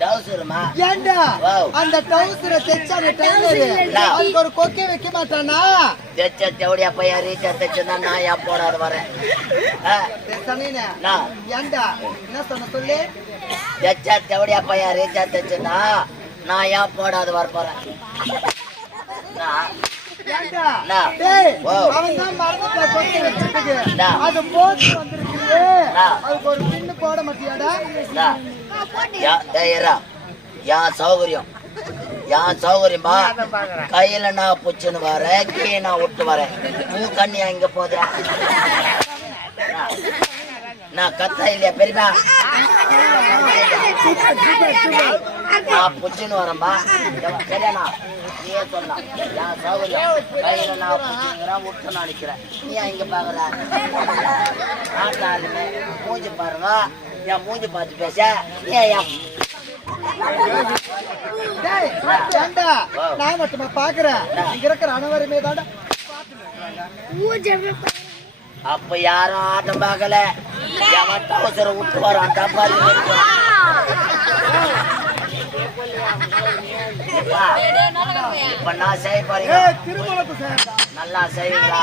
டவுசருமா ஏண்டா? Wow. அந்த டவுசரை தைச்ச அந்த டெய்லரு. அதுக்கு ஒரு கொக்கை வைக்க மாட்டானா? தெச்ச தேவடியா பையன் ரீச்சா தைச்சா நான் ஏன் போடாத வரேன்? ஏண்டா? என்ன சொன்ன சொல்லு? தெச்ச தேவடியா பையன் ரீச்சா தைச்சா நான் ஏன் போடாத வர போறேன். அவன் தான் கொக்கை. அது போட்டு வந்திருக்கு நான். அதுக்கு ஒரு பின்னு போட மாட்டியாடா. யா-. என் சௌகரியம். என் சௌகரியமா கையில நான் புச்சுன்னு வரேன் கீழே நான் விட்டு வரேன். உன் கண்ணியா இங்க போதா நான் கத்த இல்லையா பெரியப்பா நான் புச்சுன்னு வரேன்பா சரியாண்ணா? நீயே சொல்லலாம் என் சௌகரியம். கையில நான் புச்சுங்கிறேன் விட்டு நான் நிக்கிறேன். நீ இங்க பாக்குற? நாட்டாளுமே மூஞ்சி பாருங்க. என் மூஞ்சி பார்த்து பேச நான் மட்டுமா பாக்குறேன் இங்க இருக்கிற அனைவருமே தாண்டா அப்ப யாரும் ஆட்டம் பார்க்கல. எவன் அவசரம் விட்டு வரான். டப்பாரி இப்ப நான் செய்ய பாருங்க நல்லா செய்வீங்களா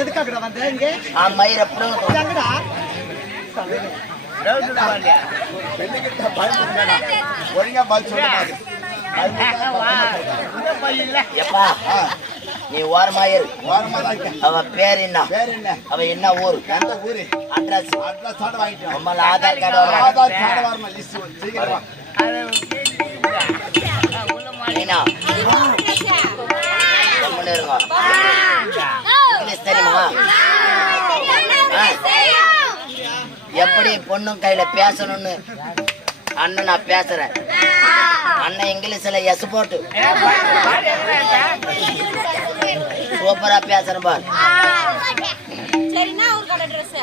எதுக்காகடா வந்த இங்க? ஆ, மயிரை புடுங்க. எங்கடா? ஒழுங்கா பதில் சொல்ல மாதிரி எப்பா நீ ஓரமாயிரு அவ பேர் என்ன? பேர் என்ன? அவ என்ன ஊரு? எந்த ஊரு? அட்ரஸ். அட்ரஸ் நம்மள ஆதார் கார்டு ஆதார் கார்டு வரமா லிஸ்ட் சீக்கிரம். எப்படி பொண்ணும் கையில பேசணும்னு அண்ணன் நான் பேசுறேன். அண்ணன் இங்கிலீஷ்ல எஸ் போட்டு. சூப்பரா பேசுறேன் பார். ஒரு கடை ட்ரெஸ்